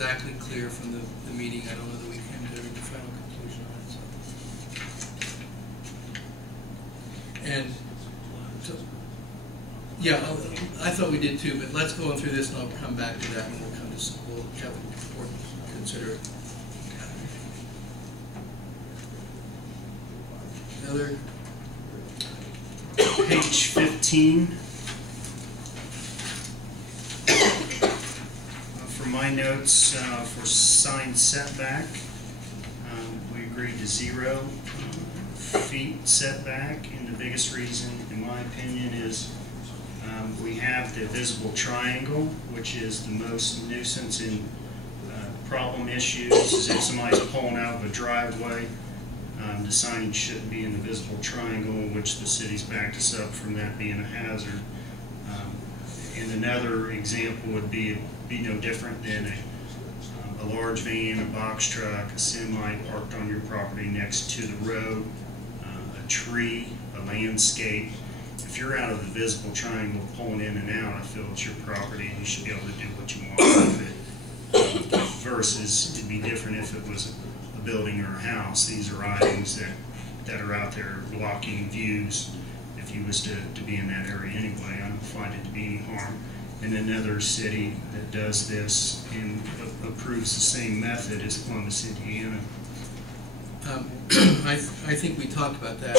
exactly clear from the meeting. I don't know that we came to the final conclusion on it. So. And so, yeah, I thought we did too, but let's go on through this and I'll come back to that and we'll have the report to consider it. Another page 15. For my notes, for sign setback, we agreed to 0 feet setback, and the biggest reason, in my opinion, is we have the visible triangle, which is the most nuisance in problem issues. Is if somebody's pulling out of a driveway, the signage shouldn't be in the visible triangle, which the city's backed us up from that being a hazard. And another example would be no different than a large van, a box truck, a semi parked on your property next to the road, a tree, a landscape. If you're out of the visible triangle pulling in and out, I feel it's your property and you should be able to do what you want with it. Versus it'd be different if it was a building or a house. These are items that are out there blocking views. If you was to be in that area anyway, I don't find it to be any harm. And another city that does this and approves the same method is Columbus, Indiana. I think we talked about that.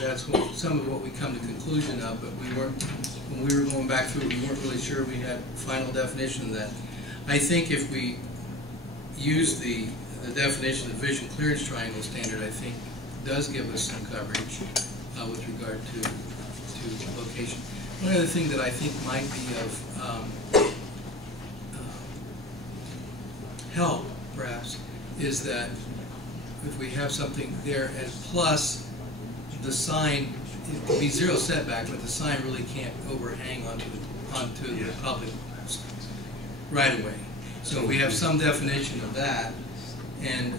That's some of what we come to conclusion of, but we weren't, when we were going back through, we weren't really sure we had final definition of that. I think if we use the definition of vision clearance triangle standard, I think does give us some coverage with regard to location. One other thing that I think might be of help, perhaps, is that if we have something there, and plus the sign, it can be 0 setback, but the sign really can't overhang onto the public right away. So we have some definition of that, and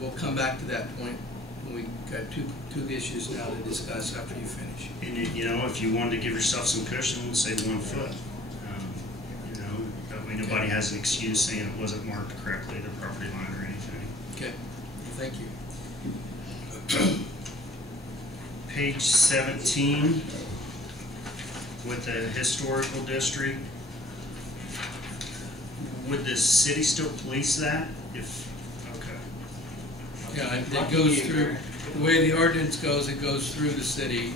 we'll come back to that point when we got two issues now to discuss after you finish. And you know, if you wanted to give yourself some cushion, say 1 foot. You know, that way nobody has an excuse saying it wasn't marked correctly, the property line or anything. Okay, thank you. Page 17 with the historical district. Would the city still police that? Yeah, it goes through, the way the ordinance goes, it goes through the city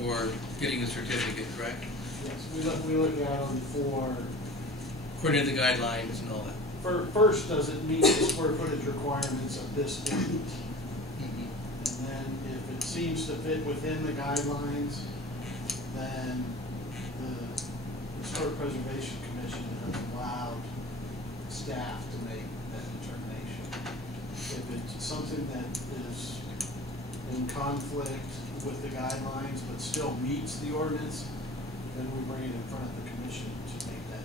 for getting a certificate, correct? Yes, we look at them for... According to the guidelines and all that. First, does it meet the square footage requirements of this ordinance? Mm-hmm. And then if it seems to fit within the guidelines, then the Historic Preservation Commission has allowed staff to make that determination. If it's something that is in conflict with the guidelines but still meets the ordinance, then we bring it in front of the commission to make that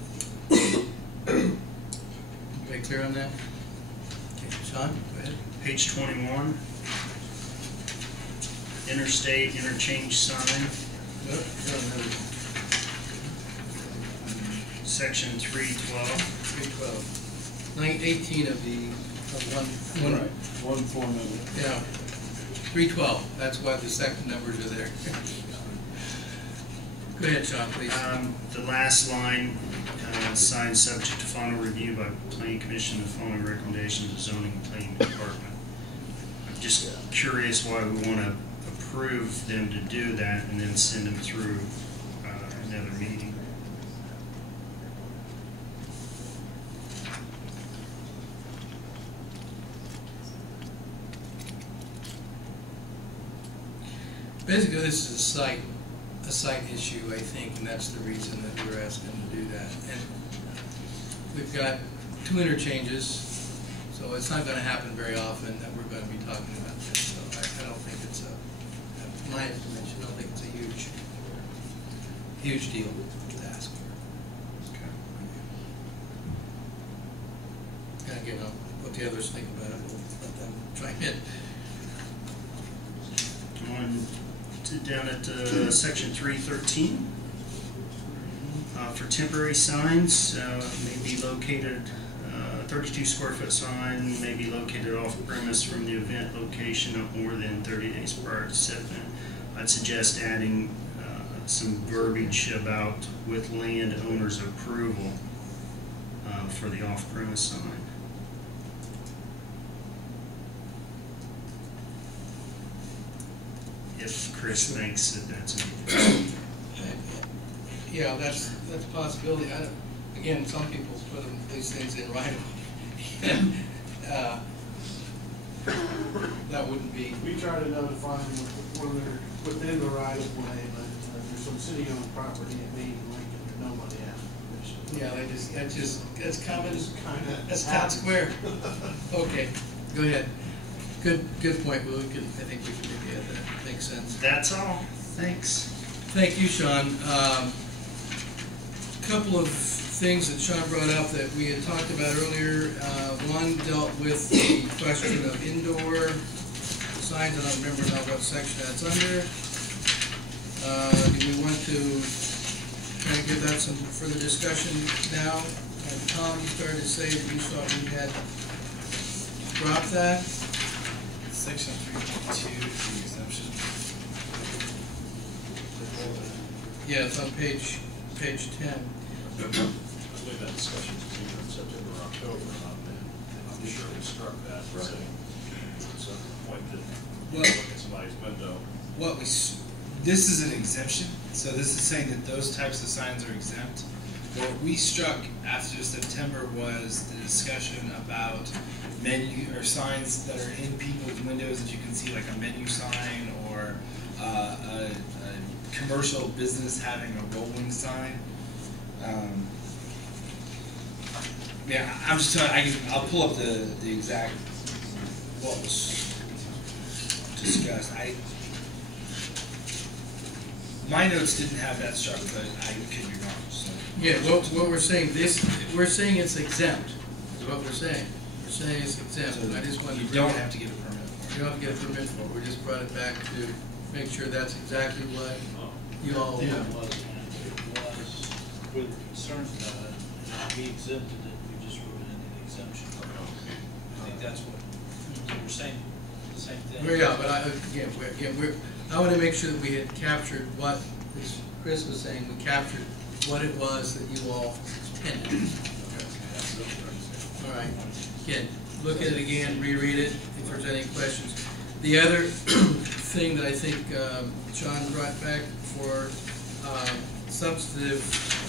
determination. Okay, clear on that? Okay, Sean, go ahead. Page 21. Interstate interchange sign. Nope, Section 312. 312. 18 of the one. Right. One form of it. Yeah. 312. That's why the second numbers are there. Go ahead, Sean, please. The last line, sign subject to final review by Planning Commission and following recommendations of Zoning and Planning Department. I'm just curious why we want to approve them to do that and then send them through another meeting. Basically, this is a site issue, I think, and that's the reason that we're asking them to do that. And we've got 2 interchanges, so it's not going to happen very often that we're going to be talking about this. So I don't think it's my estimation, I don't think it's a huge deal to ask for. Okay. And again, what the others think about it, we'll let them chime in. Down at section 313. For temporary signs, may be located, 32 square foot sign may be located off premise from the event location not more than 30 days prior to set event. I'd suggest adding some verbiage about with landowner's approval for the off-premise sign. If Chris thinks that that's an Yeah, that's a possibility. Again, some people put these things in right away. That wouldn't be. We try to notify them when they're within the right of way, but there's some city-owned property in Maine and Lincoln that nobody has permission. Yeah, that's common. That's town happens. square. Okay, go ahead. Good point. Well, I think we can maybe add that. Makes sense. That's all. Thanks. Thank you, Sean. Couple of things that Sean brought up that we had talked about earlier. One dealt with the question of indoor signs. I don't remember now what section that's under. Do we want to kind of give that some further discussion now? And Tom, you started to say that you thought we had dropped that. Section 3.2 is the exemption. Yeah, it's on page 10. I believe that discussion was either in September or October, and I'm sure we struck that, saying it's a point that you Well, look at somebody's window. This is an exemption, so this is saying that those types of signs are exempt. What we struck after September was the discussion about menu or signs that are in people's windows that you can see, like a menu sign or a commercial business having a rolling sign. Yeah, I'm just telling. I'll pull up the exact what was discussed. My notes didn't have that struck, but I could be wrong. So. Yeah, what we're saying, we're saying it's exempt, is what we're saying. We're saying it's exempt, and I just wanted to. You don't have to get a permit for it. You don't have to get a permit for it, we just brought it back to make sure that's exactly what you all Yeah, want. It was with concerns about it, and we exempted it, we just wrote it in the exemption. I think that's what, so we're saying the same thing. Well, yeah, but I want to make sure that we had captured what, as Chris was saying, we captured what it was that you all intended. All right, again, look at it again, reread it, if there's any questions. The other thing that I think Sean brought back for substantive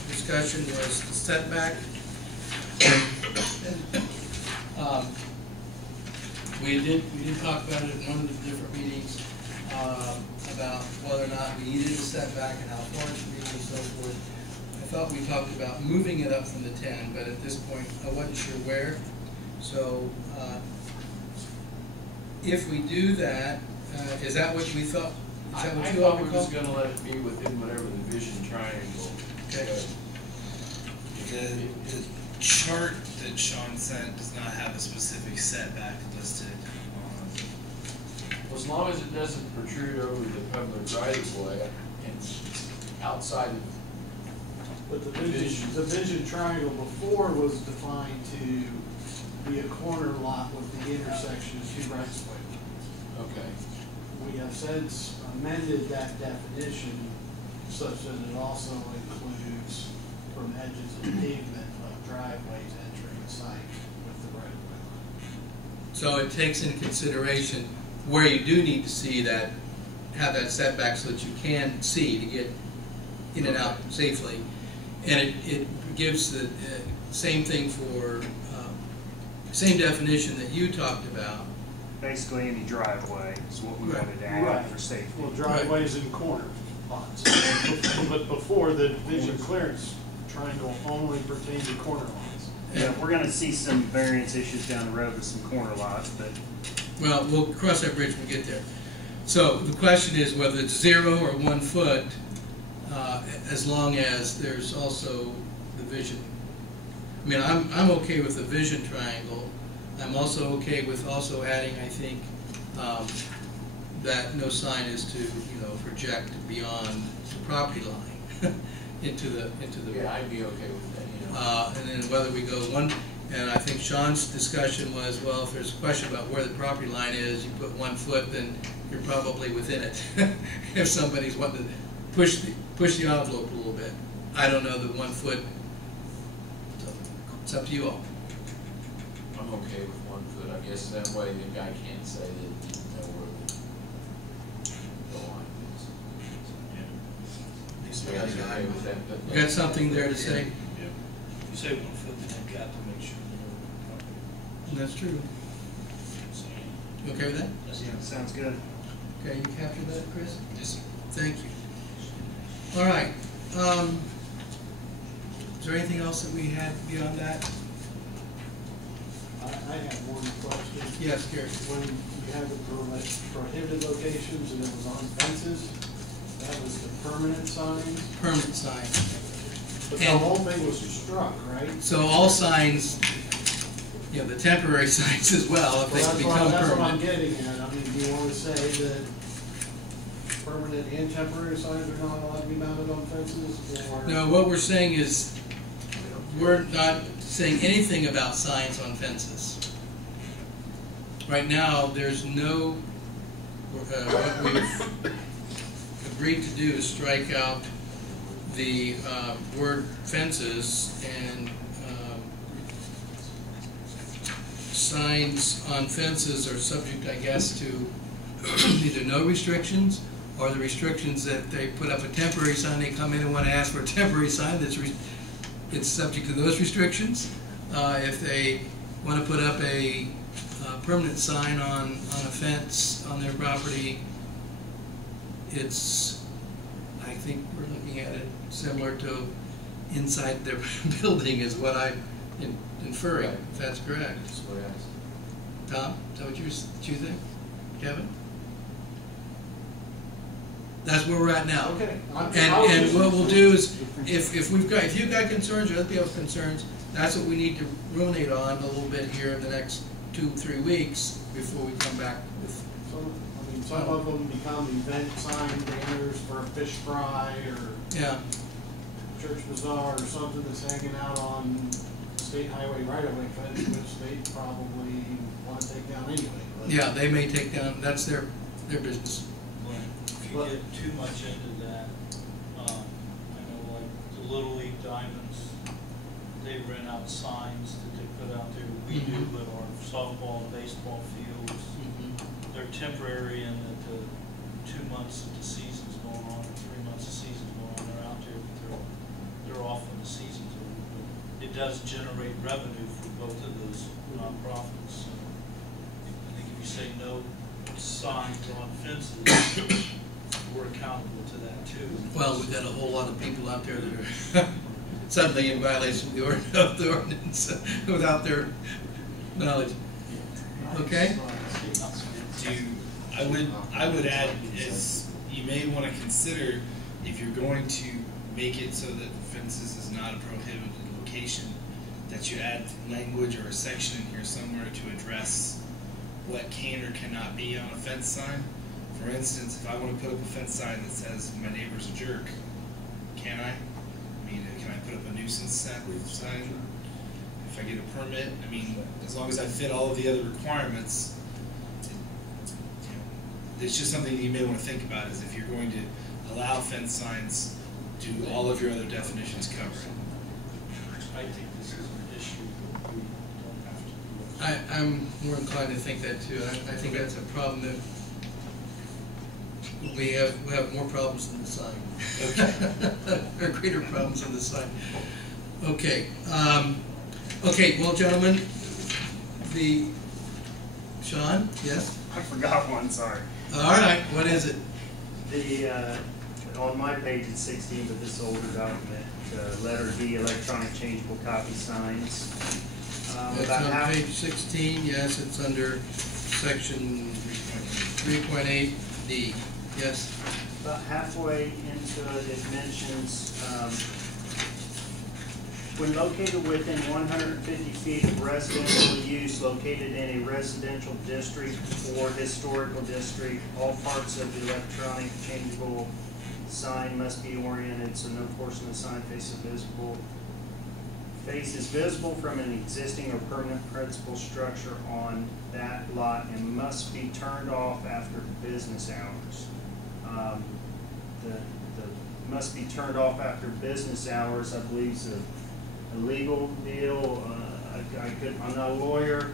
discussion was the setback. We did talk about it in one of the different meetings about whether or not we needed a setback and how far it should be and so forth. I thought we talked about moving it up from the 10, but at this point I wasn't sure where. So if we do that, is that what we thought? Is that what I you all thought we were recall? just gonna let it be within whatever the vision triangle. Okay. The chart that Sean sent does not have a specific setback listed on. Well, as long as it doesn't protrude over the public right of way and outside of. But the vision triangle before was defined to be a corner lot with the intersection of two rights of way lines. Okay. We have since amended that definition such that it also includes from edges of pavement of driveways entering the site with the right of way line. So it takes into consideration where you do need to see that, have that setback so that you can see to get in and out safely. And it gives the same thing for, same definition that you talked about. Basically, any driveway is what we Right. wanted to add Right. for safety. Well, driveways and corner lots. But before, the vision clearance triangle only pertained to corner lots. Yeah, we're gonna see some variance issues down the road with some corner lots, but Well, we'll cross that bridge when we get there. So the question is whether it's 0 or 1 foot, as long as there's also the vision. I mean, I'm okay with the vision triangle. I'm also okay with also adding, I think, that no sign is to, project beyond the property line. into the. Yeah, I'd be okay with that, you know. And then whether we go one, and I think Sean's discussion was, well, if there's a question about where the property line is, you put 1 foot, then you're probably within it. If somebody's wanting to push the envelope a little bit. I don't know that 1 foot, so it's up to you all. I'm okay with 1 foot, I guess, that way the guy can't say that he didn't know where the line is. You guys are okay with that? You got something there to say? If you say 1 foot, then you've got to make sure they know where the property That's true. is. You okay with that? Yeah, sounds good. Okay, you captured that, Chris? Yes, sir. Thank you. All right. Is there anything else that we had beyond that? I have one question. Yes, Gary. When you had the prohibited locations and it was on fences, that was the permanent signs, Permanent sign. but the And- whole thing was struck, right? So all signs, you know, the temporary signs as well, if they Well, become that's what I'm permanent. getting at. I mean, do you want to say that permanent and temporary signs are not allowed to be mounted on fences, or? No, what we're saying is, we're not saying anything about signs on fences. Right now, there's no, what we've agreed to do is strike out the word fences, and signs on fences are subject, I guess, to either no restrictions or the restrictions that they put up a temporary sign, they come in and want to ask for a temporary sign, it's subject to those restrictions. If they want to put up a permanent sign on a fence on their property, it's, I think we're looking at it similar to inside their building is what I'm inferring, if that's correct. That's what I asked. Tom, is that what you think? Kevin? That's where we're at now. Okay. And what we'll do is, if you've got concerns or other people have concerns, that's what we need to ruminate on a little bit here in the next 2-3 weeks before we come back with. Some of them become event sign banners for a fish fry or Yeah, church bazaar or something that's hanging out on state highway right-of-way fence, which they probably want to take down anyway. But yeah, they may take down, that's their business. If you get too much into that, I know like the Little League Diamonds, they rent out signs that they put out there. We do Mhm. at our softball and baseball fields. They're temporary in that the 2 months that the season's going on, or 3 months the season's going on, they're out there, but they're off when the season's over. But it does generate revenue for both of those nonprofits. So I think if you say no signs on fences, we're accountable to that too. Well, we've got a whole lot of people out there that are suddenly in violation of the ordinance without their knowledge. Okay? I would add is you may want to consider if you're going to make it so that fences is not a prohibited location, that you add language or a section in here somewhere to address what can or cannot be on a fence sign. For instance, if I want to put up a fence sign that says my neighbor's a jerk, can I? I mean, can I put up a nuisance sign? If I get a permit, I mean, as long as I fit all of the other requirements, it's just something you may want to think about is if you're going to allow fence signs, do all of your other definitions cover it? I think this is an issue that we don't have to do. I'm more inclined to think that too. I think that's a problem that we have more problems than the sign. Or greater problems than the sign. Okay. Okay, well, gentlemen, Sean, yes? I forgot one, sorry. All right, what is it? On my page it's 16, but this older document, letter D, electronic changeable copy signs. It's About on half, page 16, yes, it's under section 3.8D, yes. about halfway into it, it mentions, when located within 150 feet of residential use located in a residential district or historical district, all parts of the electronic changeable Sign must be oriented so no portion of the sign face is visible from an existing or permanent principal structure on that lot and must be turned off after business hours. The must be turned off after business hours, I believe, is a legal deal. I'm not a lawyer,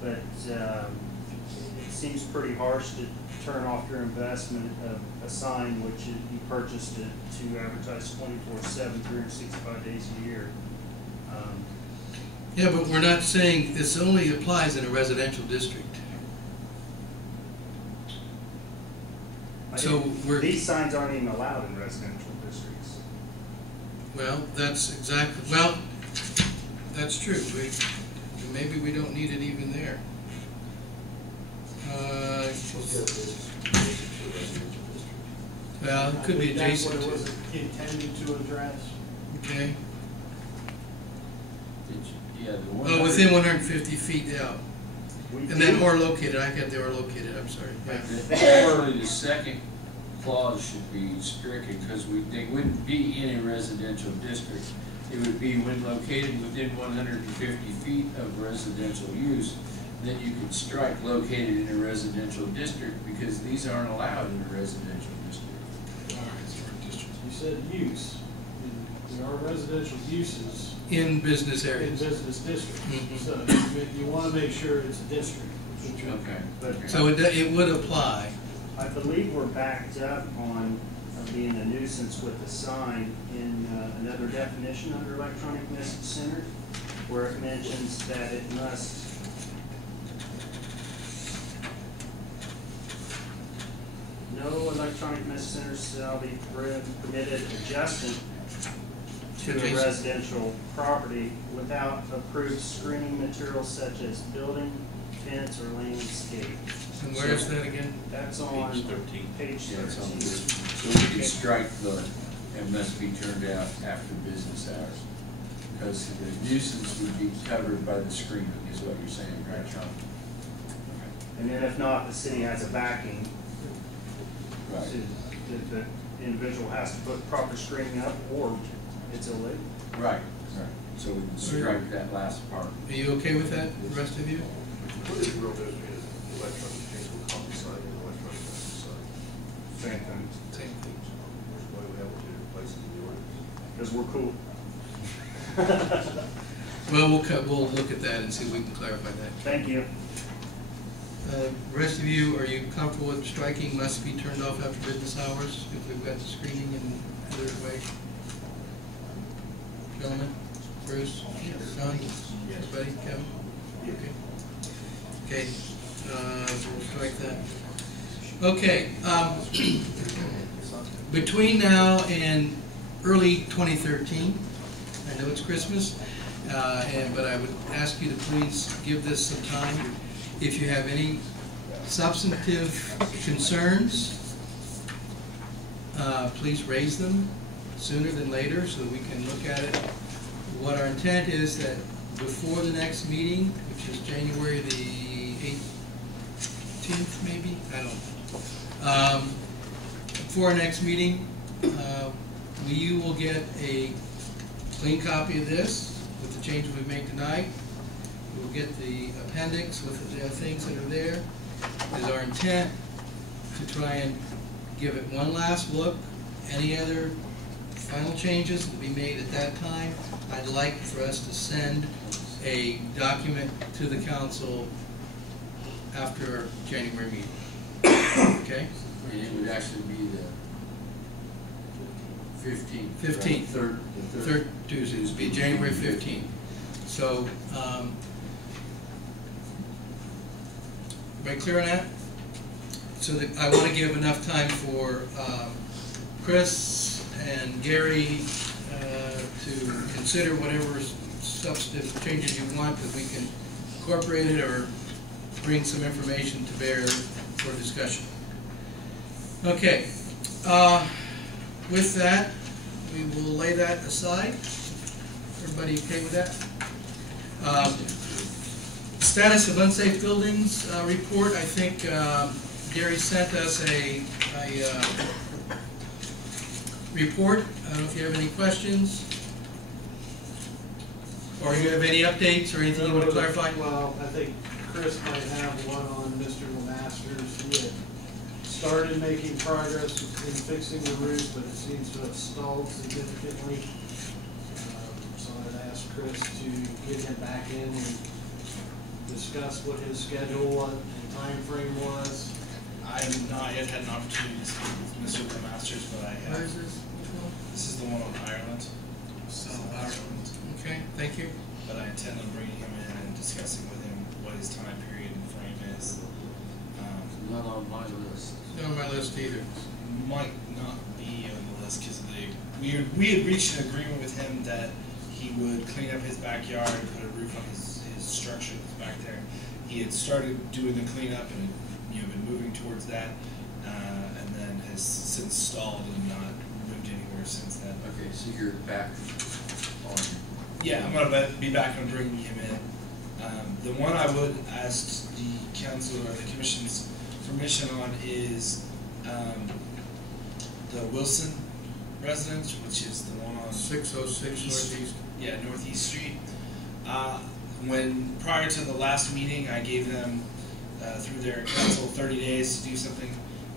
but it seems pretty harsh to turn off your investment of a sign which you purchased it to advertise 24/7, 365 days a year. Yeah, but we're not saying this only applies in a residential district. So These signs aren't even allowed in residential districts. Well, that's true. Maybe we don't need it even there. Well, it could be adjacent That's to. what it was intended to address. Okay. Yeah, the one. Oh, within 150 feet out. We And then do- or located. I got the or located. I'm sorry. Yeah. Surely the second clause should be stricken, because they wouldn't be in a residential district. It would be when located within 150 feet of residential use. Then you could strike located in a residential district, because these aren't allowed in a residential district. You said use. There are residential uses In business in areas. business districts. Mhm. So you want to make sure it's a district. Okay. But So it would apply. I believe we're backed up on being a nuisance with a sign in another definition under electronic message center, where it mentions that it must no electronic message center shall be permitted adjacent to a Adjacent. residential property without approved screening materials such as building, fence, or landscape. And where is that again? That's on Page 13. page Yeah, it's on 13. this. So we can strike the, it must be turned out after business hours. Because the nuisance would be covered by the screening, is what you're saying, right, John? And then if not, the city has a backing. Right. The individual has to put proper screening up or it's illegal. Right, right. So we can strike that last part. Are you okay with that, the rest of you? What is the real difference between electronic changeable copy sign and electronic message sign? Same thing. Same thing. Why do we have to replace it in the ordinance? Because we're cool. Well, we'll look at that and see if we can clarify that. Thank you. Rest of you, are you comfortable with striking must be turned off after business hours if we've got the screening in other way? Gentlemen, Bruce, John, everybody, Kevin? Okay. Okay, we'll strike that. Okay, between now and early 2013, I know it's Christmas, but I would ask you to please give this some time. If you have any substantive concerns, please raise them sooner than later so that we can look at it. What our intent is that before the next meeting, which is January the 18th maybe, I don't know. Before our next meeting, you will get a clean copy of this with the changes we've made tonight. We'll get the appendix with the things that are there. It is our intent to try and give it one last look. Any other final changes to be made at that time, I'd like for us to send a document to the council after our January meeting. Okay? And it would actually be the 15th. 15th. Third Tuesday, it would be January 15th. So, everybody clear on that? So that I want to give enough time for Chris and Gary to consider whatever substantive changes you want, that we can incorporate it or bring some information to bear for discussion. Okay. With that, we will lay that aside. Everybody okay with that? Status of unsafe buildings report. I think Gary sent us a report. I don't know if you have any questions, or you have any updates or anything you want to clarify? Well, I think Chris might have one on Mr. Lemasters. He had started making progress in fixing the roof, but it seems to have stalled significantly. So I'd asked Chris to get him back in and discuss what his schedule and time frame was. I have not yet had an opportunity to speak with Mr. Masters, but I Where have. is this? Which one? This is the one on Ireland. Ireland. Okay, thank you. But I intend on bringing him in and discussing with him what his time period and frame is. Not on my list. Not on my list either. Might not be on the list because we had reached an agreement with him that he would clean up his backyard and put a roof on his structure that's back there. He had started doing the cleanup and been moving towards that, and then has since stalled and not moved anywhere since then. Okay, so you're back on. Yeah, I'm gonna be back on bringing him in. The one I would ask the council or the commission's permission on is the Wilson residence, which is the one on 606 Northeast. Yeah, Northeast Street. When prior to the last meeting, I gave them through their council 30 days to do something.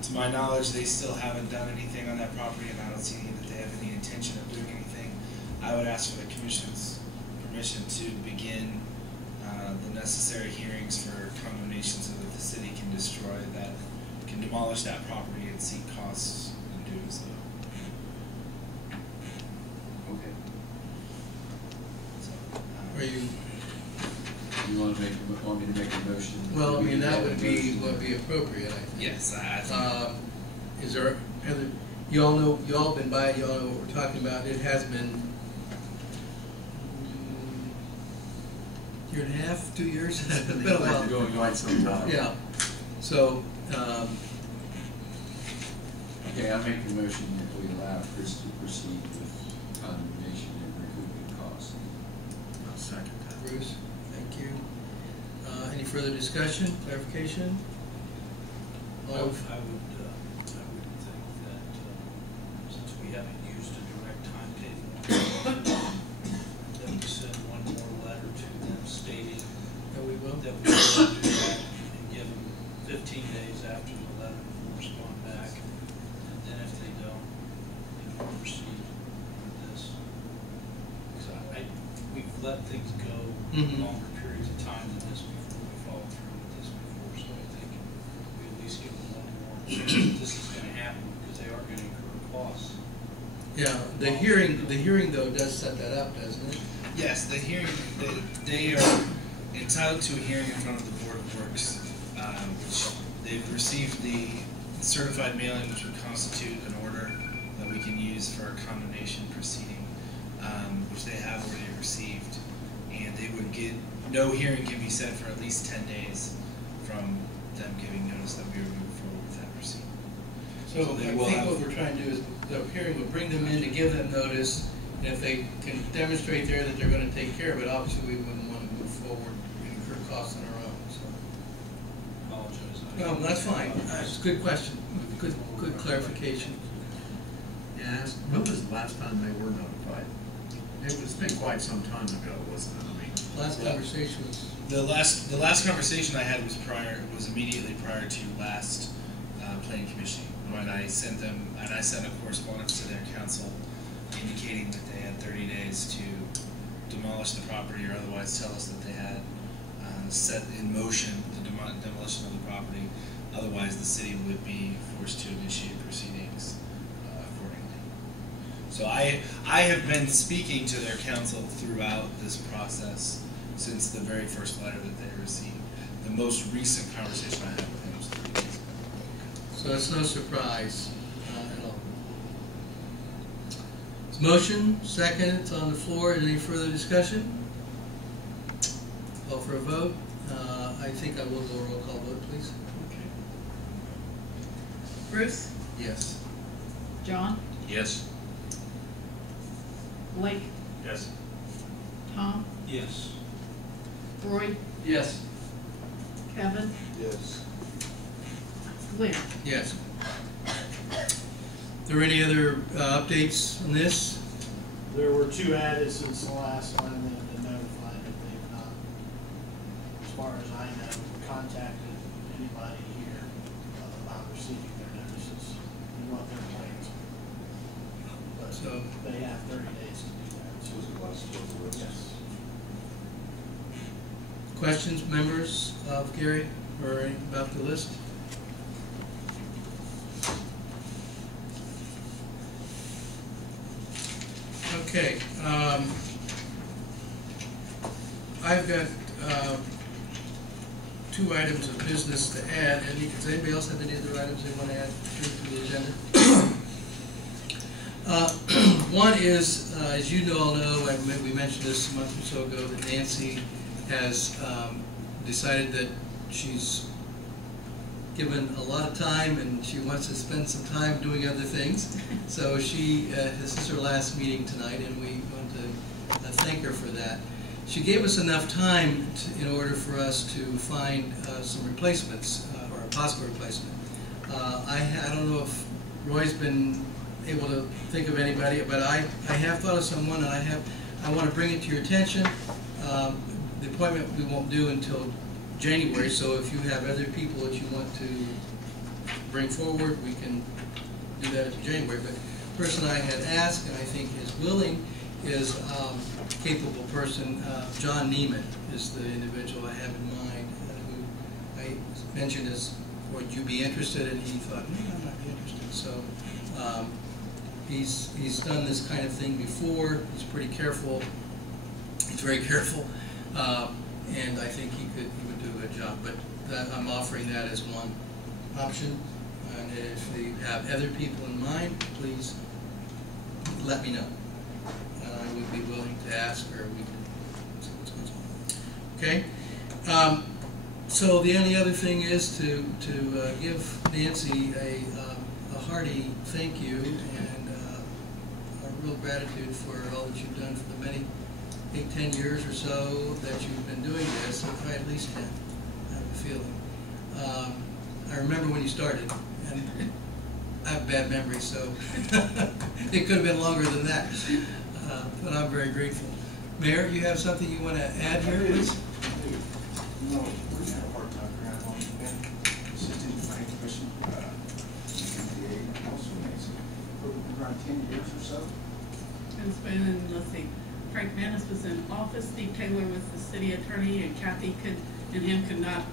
To my knowledge, they still haven't done anything on that property, and I don't see that they have any intention of doing anything. I would ask for the commission's permission to begin the necessary hearings for condemnation so that the city can demolish that property and seek costs in doing so. Okay. So, Are you? You want me to make a motion? Well, I mean, that would be appropriate, I think. yes, I think. Is there, you all know, you all been by it, you all know what we're talking about. It has been year and a half, 2 years? It's been a while. Going quite some time. Yeah. So, Okay, I make the motion that we allow Chris to proceed with condemnation and recouping costs. I'll second that. Bruce, thank you. Any further discussion, clarification? I would think that, since we haven't used a direct timetable, that we send one more letter to them stating Yeah, we will. that we will do that and give them 15 days after the letter to respond back. And then if they don't, then we'll proceed with this. Because we've let things go longer periods of time than this before we followed through with this before. So I think we at least give them one more chance that this is going to happen because they are going to incur costs. Yeah, the hearing though does set that up, doesn't it? Yes, the hearing, they are entitled to a hearing in front of the Board of Works, which they've received the certified mailing, which would constitute an order that we can use for a condemnation proceeding, which they have already received. And they would get, no hearing can be set for at least 10 days from them giving notice that we are moving forward with that proceeding. So they I will think have- what we're trying to do is, the hearing would bring them in to give them notice, and if they can demonstrate there that they're gonna take care of it, obviously we wouldn't wanna move forward and incur costs on our own, so. Apologize. No, that's fine, that's a good question, good clarification. Yeah, when was the last time they were notified? It's been quite some time ago, wasn't it? I mean, Last Yeah. conversation was, The last conversation I had was immediately prior to last planning commission, when I sent them, and I sent a correspondence to their council indicating that they had 30 days to demolish the property or otherwise tell us that they had set in motion the demolition of the property. Otherwise, the city would be forced to initiate proceedings accordingly. So I have been speaking to their council throughout this process since the very first letter that they received. The most recent conversation I had with him was 3 days ago. so it's no surprise at all. It's motion, second, it's on the floor, any further discussion? Call for a vote. I think I will go roll call vote, please. Bruce, Yes. John, yes. Blake, Yes. Tom, Yes. Roy, Yes. Kevin, Yes. Glenn. Yes. there any other updates on this? There were 2 added since the last time they've been notified that they've not, as far as I know, contacted anybody here about receiving their notices and what their plans are. But So- they have 30 days to do that. This was the last one of the list. Yes. Questions, members of Gary, or any about the list? Okay, I've got 2 items of business to add. Does anybody else have any other items they want to add to the agenda? One is, as you all know, and we mentioned this a month or so ago, that Nancy has decided that she's given a lot of time and she wants to spend some time doing other things. So this is her last meeting tonight, and we want to thank her for that. She gave us enough time in order for us to find some replacements, or a possible replacement. I don't know if Roy's been able to think of anybody, but I have thought of someone, and I want to bring it to your attention. The appointment we won't do until January, so if you have other people that you want to bring forward, we can do that in January. But the person I had asked, and I think is willing, is a capable person. John Neiman is the individual I have in mind, who I mentioned as, would you be interested? And he thought, no, I'm not interested. So he's done this kind of thing before. He's pretty careful. He's very careful. And I think he would do a good job. But I'm offering that as one option. And if you have other people in mind, please let me know. I would be willing to ask, or we can see what's going on. Okay. So the only other thing is to give Nancy a hearty thank you and a real gratitude for all that you've done for the many 10 years or so that you've been doing this, probably at least 10, I have a feeling. I remember when you started, and I have bad memory, so it could have been longer than that. But I'm very grateful. Mayor, you have something you want to add here, please? No, we had a hard time around on assistant planning commission, MPA, also makes around 10 years or so. It's been, let's see, Frank Manis was in office, Steve Taylor was the city attorney, and Kathy could not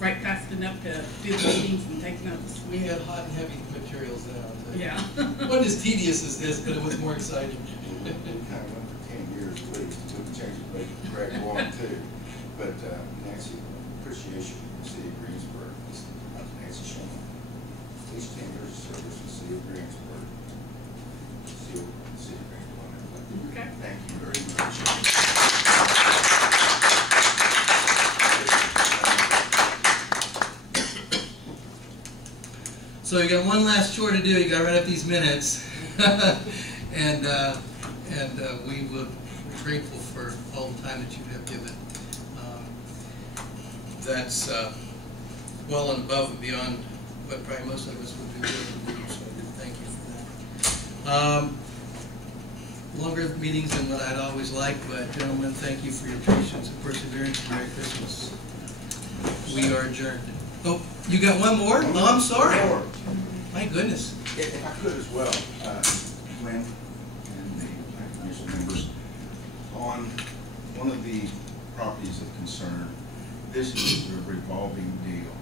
write fast enough to do the meetings and take notes. We had hot and heavy materials then, I'll tell you. Yeah. Wasn't as tedious as this, but it was more exciting. We kind of went for 10 years at least, took the changes, but Greg one too. But Nancy, appreciation for the city of Greensburg. Nancy Shannon, at least 10 years of service in the city of Greensburg. City of Greensburg. Okay. Thank you very much. So you got one last chore to do. You got to write up these minutes, and we will be grateful for all the time that you have given. That's well and above and beyond what probably most of us would be willing to do. So thank you for that. Longer meetings than what I'd always like, but gentlemen, thank you for your patience and perseverance. Merry Christmas. We are adjourned. Oh, you got one more? Oh, I'm sorry. One more. My goodness. If I could as well, Lynn and the planning commission members, on one of the properties of concern, this is a revolving deal.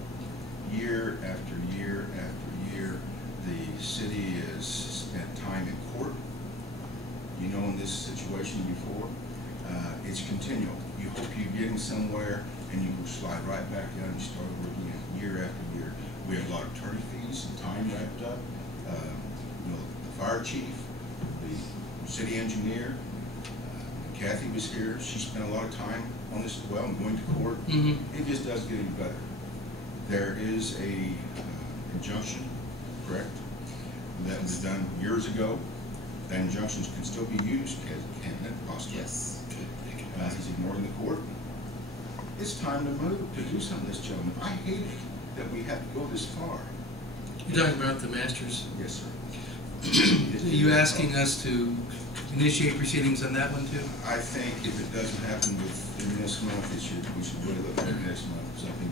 Year after year after year, the city has spent time in court. You know, in this situation before, it's continual. You hope you're getting somewhere and you will slide right back down and start over again, year after year. We have a lot of attorney fees and time wrapped up. You know, the fire chief, the city engineer, Kathy was here. She spent a lot of time on this as well and going to court. It just does get any better. There is a injunction, correct, that was done years ago. That injunctions can still be used, can't it, possibly? Yes. He's ignoring the court. It's time to move, to do something with this gentleman. I hate it that we have to go this far. You're talking about the Masters? Yes, sir. Are you asking us to initiate proceedings on that one too? I think if it doesn't happen within this month, we should really look at it next month, if something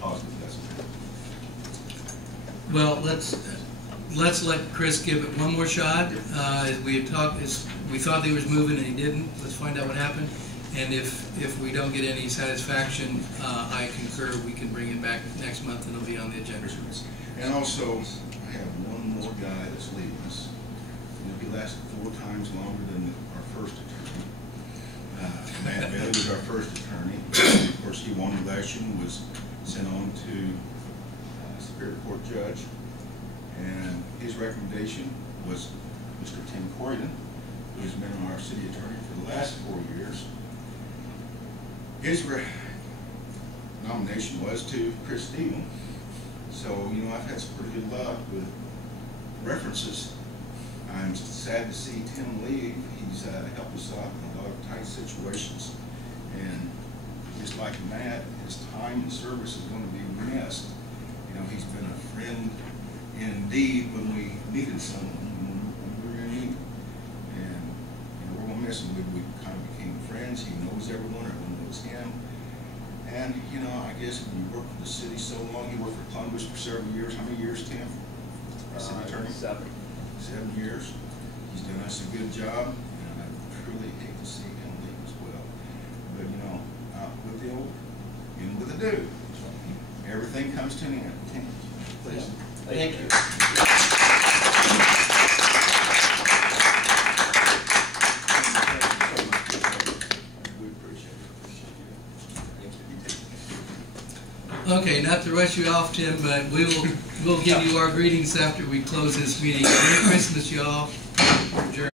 positive doesn't happen. Well, let's let Chris give it one more shot. We had talked, we thought he was moving and he didn't. Let's find out what happened. And if we don't get any satisfaction, I concur, we can bring it back next month and it'll be on the agenda. And also, I have one more guy that's leaving us. He lasted 4 times longer than our first attorney. Matt Bailey was our first attorney. Of course, he won the election, was sent on to Superior Court judge, and his recommendation was Mr. Tim Corrigan, who's been our city attorney for the last 4 years. His nomination was to Chris Steele. So, I've had some pretty good luck with references. I'm sad to see Tim leave. He's helped us out in a lot of tight situations. And just like Matt, his time and service is going to be missed. He's been a friend indeed when we needed someone, when we were in need. And we're going to miss him. We kind of became friends. He knows everyone knows him. And, I guess when you work for the city so long, he worked for Congress for several years. How many years, Tim? City attorney? 7 years. He's done us a good job, and I truly hate to see him leave as well. But, out with the old, in with the new. Everything comes to an end. Tim, please. Thank you. Okay, not to rush you off, Tim, but we'll give you our greetings after we close this meeting. Merry Christmas, y'all.